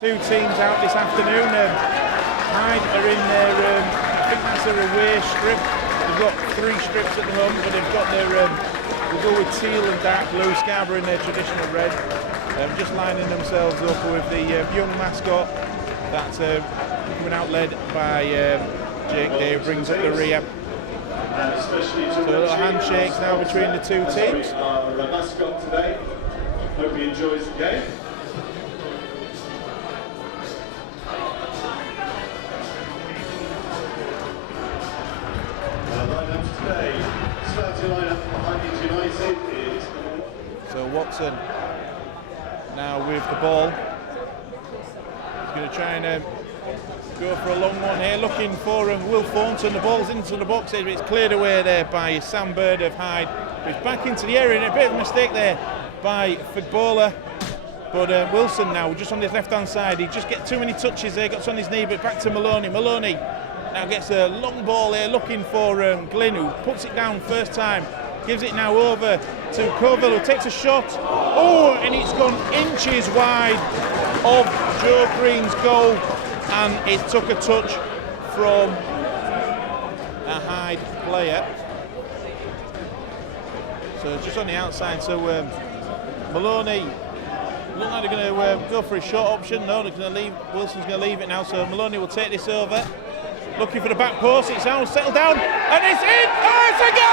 Two teams out this afternoon. Hyde are in their, I think that's their away strip. They've got 3 strips at the moment, but they've got their, they'll go with teal and dark blue. Scarborough in their traditional red. Just lining themselves up with the young mascot that's coming out led by Jake Day, who brings up the rear. So a little handshakes now between the two teams. The mascot today. Hope he enjoys the game. Lineups today. Starting lineup for Hyde United is. So Watson now with the ball. He's going to try and go for a long one here, looking for Will Thornton. The ball's into the box here, but it's cleared away there by Sam Bird of Hyde. But it's back into the area, and a bit of a mistake there by Fagbola. But Wilson now just on his left-hand side. He just gets too many touches there, got on his knee, but back to Maloney. Maloney now gets a long ball here, looking for Glynn, who puts it down first time. Gives it now over to Colville, who takes a shot. Oh, and it's gone inches wide of Joe Green's goal, and it took a touch from a Hyde player. So just on the outside. So Maloney look like they're going to go for a short option. No, they're going to leave. Wilson's going to leave it now. So Maloney will take this over. Looking for the back post. It's now settled down, and it's in. Oh, it's a goal!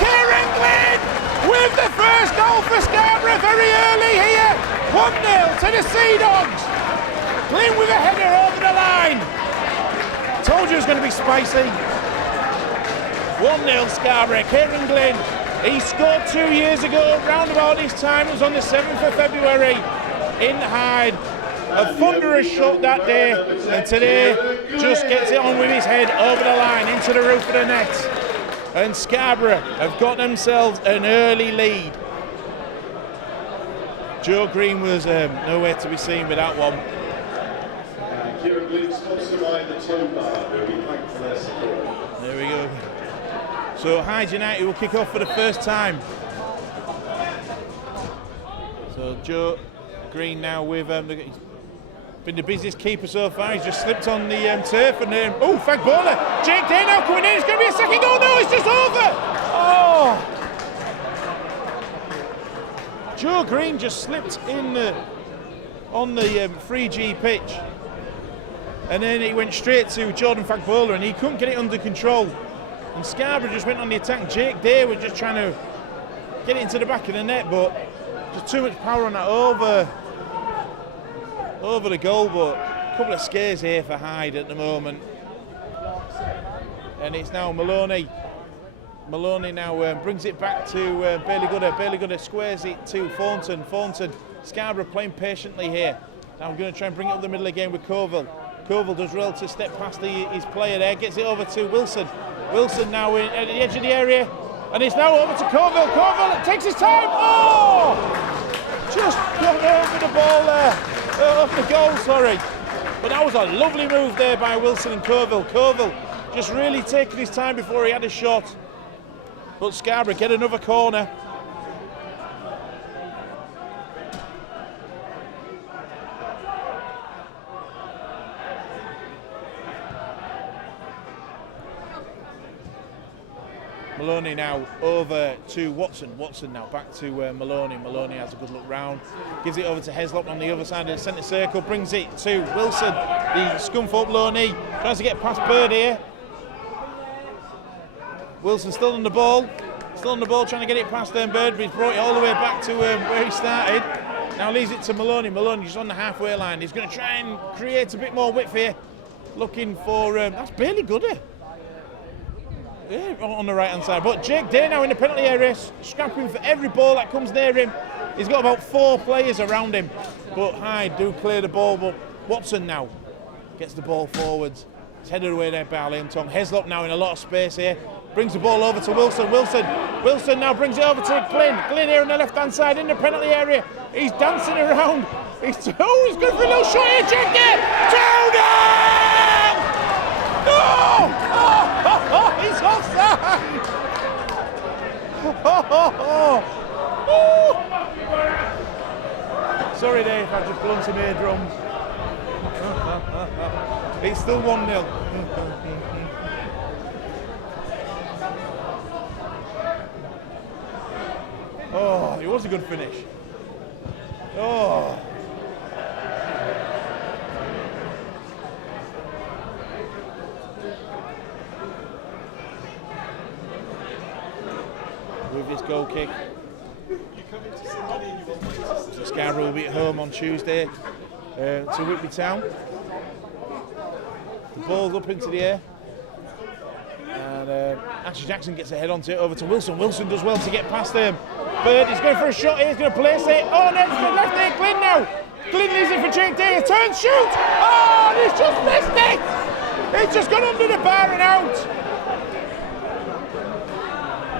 Kieran Glynn with the first goal for Scarborough very early here. 1-0 to the Sea Dogs. Glynn with a header over the line. Told you it was going to be spicy. 1-0 Scarborough. Kieran Glynn. He scored 2 years ago, round about this time. It was on the 7th of February in Hyde. A thunderous shot that day, and today just gets it on with his head over the line into the roof of the net. And Scarborough have got themselves an early lead. Joe Green was nowhere to be seen with that one. Kieran Glynn sponsored by the Toe Bar, who we thank for their support. There we go. So Hyde United will kick off for the first time. So Joe Green now with he's been the busiest keeper so far. He's just slipped on the turf, and oh, Fagbola. Jake Day now coming in. It's going to be a second goal. No, it's just over. Oh, Joe Green just slipped in on the 3G pitch, and then he went straight to Jordan Fagbola, and he couldn't get it under control. And Scarborough just went on the attack. Jake Day was just trying to get it into the back of the net, but just too much power on that over the goal. But a couple of scares here for Hyde at the moment. And it's now Maloney. Maloney now brings it back to Bailey Gooder. Bailey Gooder squares it to Thornton. Thornton. Scarborough playing patiently here. Now we're going to try and bring it up the middle again with Colville. Colville does well to step past his player there. Gets it over to Wilson. Wilson now at the edge of the area, and it's now over to Colville. Colville takes his time. Oh! Just got over the ball there, off the goal, sorry. But that was a lovely move there by Wilson and Colville. Colville just really taking his time before he had a shot. But Scarborough get another corner. Maloney now over to Watson. Watson now back to Maloney. Maloney has a good look round. Gives it over to Heslop on the other side of the centre circle. Brings it to Wilson. The Scunthorpe low knee. Tries to get past Bird here. Wilson still on the ball. Still on the ball trying to get it past Bird, but he's brought it all the way back to where he started. Now leaves it to Maloney. Maloney just on the halfway line. He's going to try and create a bit more width here. Looking for... that's Bailey Gooder. Yeah, on the right hand side, but Jake Day now in the penalty area, scrapping for every ball that comes near him. He's got about 4 players around him, but Hyde do clear the ball. But Watson now gets the ball forwards. It's headed away there by Liam Tom. Heslop now in a lot of space here, brings the ball over to Wilson. Wilson now brings it over to Glynn. Glynn here on the left hand side in the penalty area. He's dancing around. He's going for a little shot here. Jake Day 2-0. Oh! He's offside! Sorry Dave, I've just blown some eardrums. It's still 1-0. Oh, it was a good finish. Oh. With this goal kick. So Scarborough will be at home on Tuesday to Whitby Town. The ball's up into the air. And Ashley Jackson gets a head onto it over to Wilson. Wilson does well to get past him. Bird is going for a shot here, he's going to place it. Oh, no, it's to the left there, Glyn now. Glyn leaves it for Jake Day. Turn, shoot! Oh, and he's just missed it! It's just gone under the bar and out.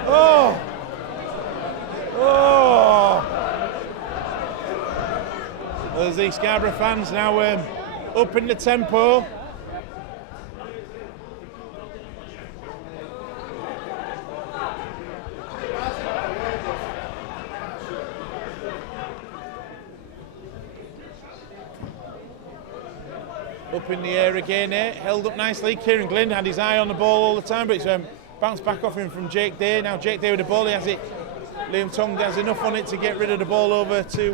Oh. Oh. There's the Scarborough fans now up in the tempo. Up in the air again here, held up nicely. Kieran Glynn had his eye on the ball all the time, but it's bounced back off him from Jake Day. Now Jake Day with the ball, he has it. Liam Tong has enough on it to get rid of the ball over to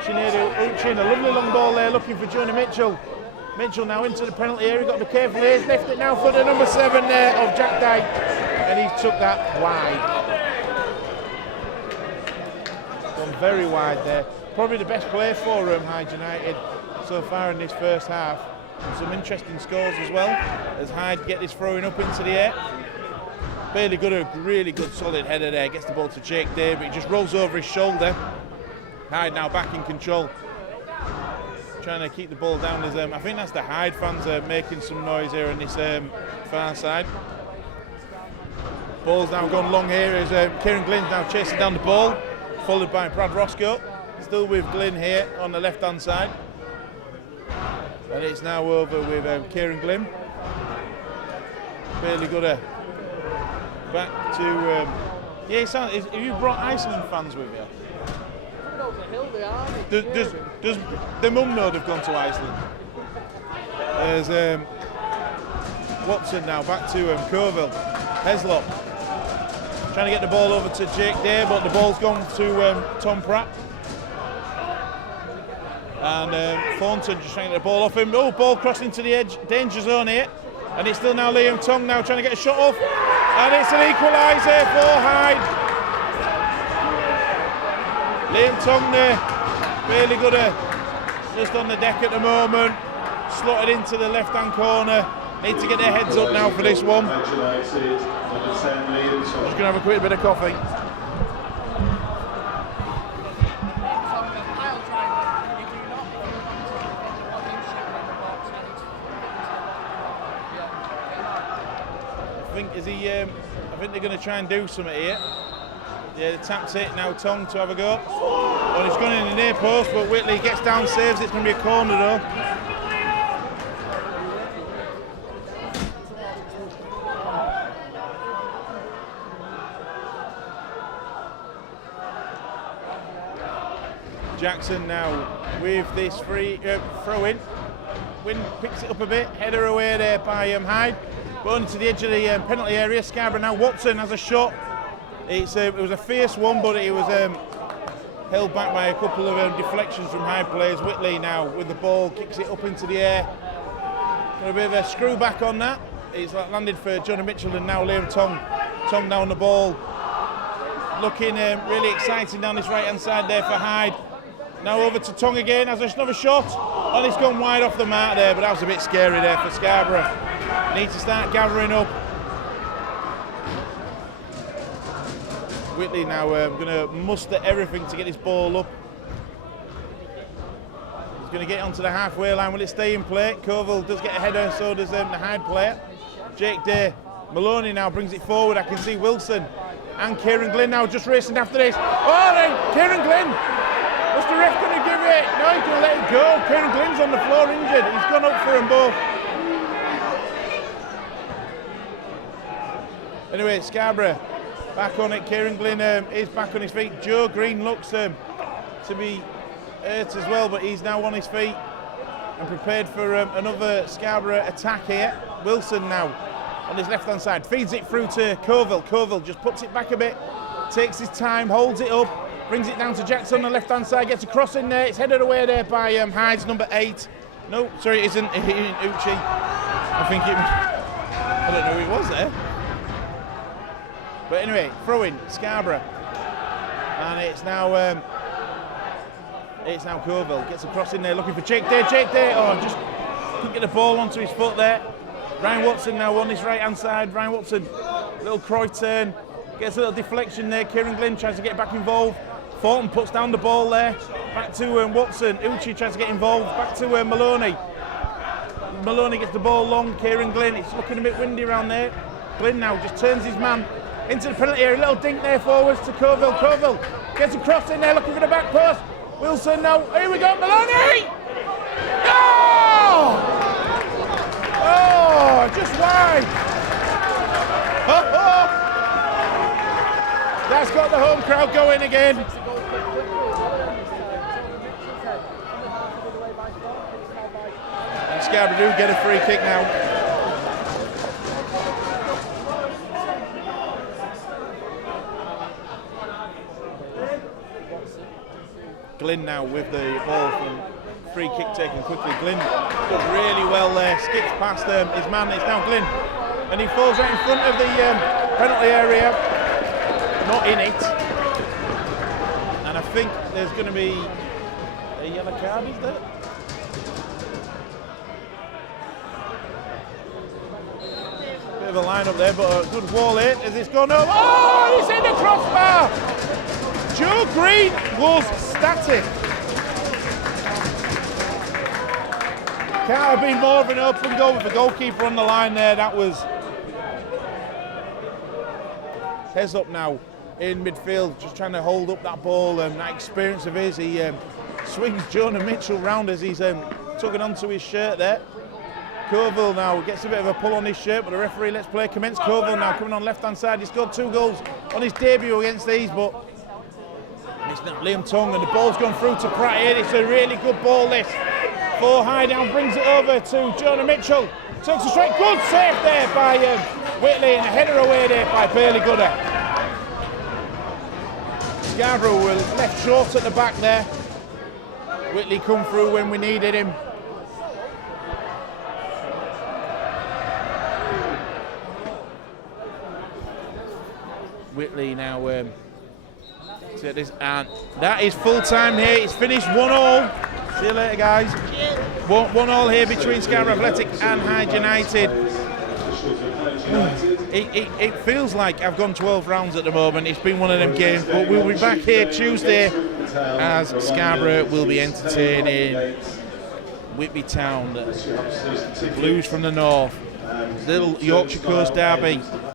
Sinead Uchin. A lovely long ball there, looking for Johnny Mitchell. Mitchell now into the penalty area, got to be careful here. He's left it now for the number 7 there of Jack Dyke, and he took that wide. Gone very wide there. Probably the best play for Hyde United so far in this first half. And some interesting scores as well as Hyde get this throwing up into the air. Bailey got a really good solid header there, gets the ball to Jake Day, but he just rolls over his shoulder. Hyde now back in control, trying to keep the ball down. As I think that's the Hyde fans making some noise here on this far side. Ball's now gone long here as Kieran Glynn's now chasing down the ball, followed by Brad Roscoe. Still with Glynn here on the left hand side. And it's now over with Kieran Glynn. Bailey Gooder back to... yeah, have you brought Iceland fans with you? Does the mum know they've gone to Iceland? There's Watson now back to Colville. Heslop trying to get the ball over to Jake Day, but the ball's gone to Tom Pratt. And Thornton just trying to get the ball off him. Oh, ball crossing to the edge, danger zone here. And it's still now Liam Tong now trying to get a shot off. And it's an equaliser for Hyde. Liam Tong there, Bailey Gooder just on the deck at the moment. Slotted into the left-hand corner. Need to get their heads up now for this one. Just going to have a quick bit of coffee. I think they're going to try and do something here. Yeah, they tapped it, now Tong to have a go. Well, it's gone in the near post, but Whitley gets down, saves it. It's going to be a corner though. Jackson now with this free throw in. Wynn picks it up a bit, header away there by Hyde. Going to the edge of the penalty area. Scarborough now. Watson has a shot. It was a fierce one, but it was held back by a couple of deflections from Hyde players. Whitley now with the ball, kicks it up into the air. Got a bit of a screw back on that. It's landed for Johnny Mitchell and now Liam Tong. Tong down the ball. Looking really exciting down this right hand side there for Hyde. Now over to Tong again, has another shot. And it's gone wide off the mark there, but that was a bit scary there for Scarborough. Need to start gathering up. Whitley now going to muster everything to get this ball up. He's going to get onto the halfway line. Will it stay in play? Colville does get a header, so does the Hyde player. Jake Day. Maloney now brings it forward. I can see Wilson and Kieran Glynn now just racing after this. Oh, then Kieran Glynn. What's the ref going to give it? No, he's going to let it go. Kieran Glynn's on the floor injured. He's gone up for them both. Anyway, Scarborough back on it. Kieran Glynn is back on his feet. Joe Green looks to be hurt as well, but he's now on his feet and prepared for another Scarborough attack here. Wilson now on his left-hand side, feeds it through to Colville. Colville just puts it back a bit, takes his time, holds it up, brings it down to Jackson on the left-hand side, gets a cross in there. It's headed away there by Hyde's number 8. No, sorry, it isn't. Uchi. I think it. I don't know who it was there. But anyway, throw in Scarborough, and it's now Colville gets a cross in there, looking for Jake Day. Oh, just couldn't get the ball onto his foot there. Ryan Watson now on his right-hand side. Ryan Watson, little Croy turn, gets a little deflection there. Kieran Glynn tries to get back involved. Thornton puts down the ball there. Back to Watson. Uchi tries to get involved. Back to Maloney. Maloney gets the ball long. Kieran Glynn. It's looking a bit windy around there. Glynn now just turns his man into the penalty area. A little dink there forwards to Colville. Colville gets a cross in there, looking for the back post. Wilson now. Here we go. Maloney! Oh! Oh, just wide. Oh! That's got the home crowd going again. And Scarborough do get a free kick now. Glynn now with the ball from free kick taken quickly. Glynn does really well there, skips past his man. It's now Glynn, and he falls right in front of the penalty area, not in it. And I think there's going to be a yellow card, is there? Bit of a line up there, but a good wall hit as it's gone over. Oh, he's in the crossbar! Joe Green was static. Can't have been more of an open goal with the goalkeeper on the line there. That was Hez up now in midfield, just trying to hold up that ball. That experience of his, he swings Jonah Mitchell round as he's tugging onto his shirt there. Colville now gets a bit of a pull on his shirt, but the referee lets play commence. Colville now coming on left-hand side. He scored 2 goals on his debut against these, but it's not Liam Tongue, and the ball's gone through to Pratt here. It's a really good ball, this. For Hyde down, brings it over to Jonah Mitchell. Takes a straight, good save there by Whitley, and a header away there by Bailey Gooder. Scarborough were left short at the back there. Whitley come through when we needed him. Whitley now to this, and that is full time here. It's finished 1-1. See you later, guys. 1-1 here between Scarborough Athletic and Hyde United. It feels like I've gone 12 rounds at the moment. It's been one of them games, but we'll be back here Tuesday as Scarborough will be entertaining Whitby Town, the Blues from the north. Little Yorkshire Coast derby.